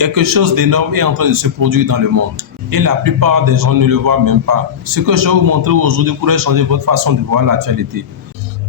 Quelque chose d'énorme est en train de se produire dans le monde. Et la plupart des gens ne le voient même pas. Ce que je vais vous montrer aujourd'hui pourrait changer votre façon de voir l'actualité.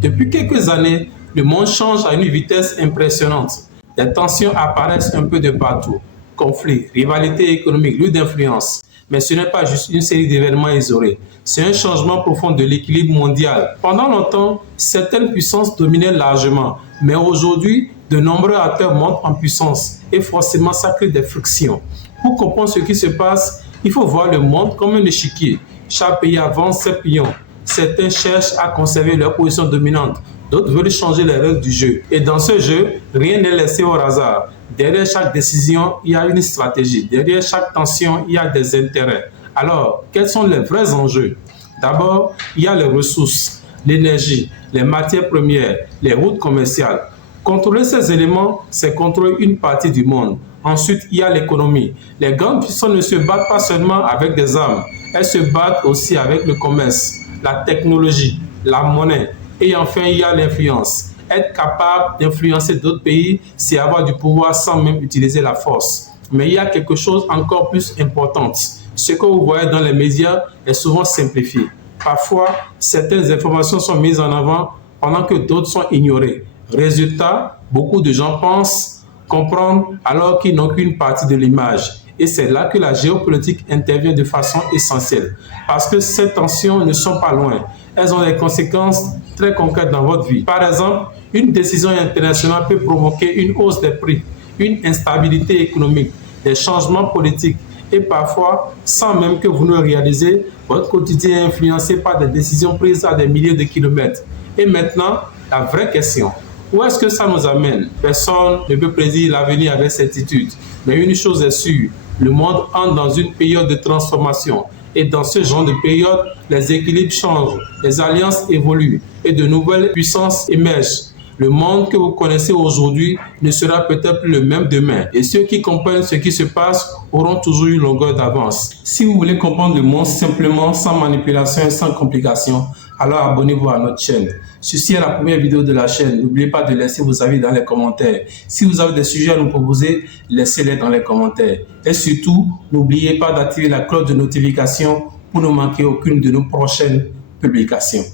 Depuis quelques années, le monde change à une vitesse impressionnante. Des tensions apparaissent un peu de partout. Conflits, rivalités économiques, luttes d'influence. Mais ce n'est pas juste une série d'événements isolés. C'est un changement profond de l'équilibre mondial. Pendant longtemps, certaines puissances dominaient largement. Mais aujourd'hui, de nombreux acteurs montent en puissance et forcément ça crée des frictions. Pour comprendre ce qui se passe, il faut voir le monde comme un échiquier. Chaque pays avance ses pions. Certains cherchent à conserver leur position dominante. D'autres veulent changer les règles du jeu. Et dans ce jeu, rien n'est laissé au hasard. Derrière chaque décision, il y a une stratégie. Derrière chaque tension, il y a des intérêts. Alors, quels sont les vrais enjeux? D'abord, il y a les ressources, l'énergie, les matières premières, les routes commerciales. Contrôler ces éléments, c'est contrôler une partie du monde. Ensuite, il y a l'économie. Les grandes puissances ne se battent pas seulement avec des armes. Elles se battent aussi avec le commerce, la technologie, la monnaie. Et enfin, il y a l'influence. Être capable d'influencer d'autres pays, c'est avoir du pouvoir sans même utiliser la force. Mais il y a quelque chose encore plus important. Ce que vous voyez dans les médias est souvent simplifié. Parfois, certaines informations sont mises en avant pendant que d'autres sont ignorées. Résultat, beaucoup de gens pensent comprendre alors qu'ils n'ont qu'une partie de l'image. Et c'est là que la géopolitique intervient de façon essentielle. Parce que ces tensions ne sont pas loin. Elles ont des conséquences très concrètes dans votre vie. Par exemple, une décision internationale peut provoquer une hausse des prix, une instabilité économique, des changements politiques. Et parfois, sans même que vous ne le réalisez, votre quotidien est influencé par des décisions prises à des milliers de kilomètres. Et maintenant, la vraie question, où est-ce que ça nous amène? Personne ne peut prédire l'avenir avec certitude. Mais une chose est sûre, le monde entre dans une période de transformation. Et dans ce genre de période, les équilibres changent, les alliances évoluent et de nouvelles puissances émergent. Le monde que vous connaissez aujourd'hui ne sera peut-être plus le même demain. Et ceux qui comprennent ce qui se passe auront toujours une longueur d'avance. Si vous voulez comprendre le monde simplement, sans manipulation et sans complication, alors abonnez-vous à notre chaîne. Ceci est la première vidéo de la chaîne. N'oubliez pas de laisser vos avis dans les commentaires. Si vous avez des sujets à nous proposer, laissez-les dans les commentaires. Et surtout, n'oubliez pas d'activer la cloche de notification pour ne manquer aucune de nos prochaines publications.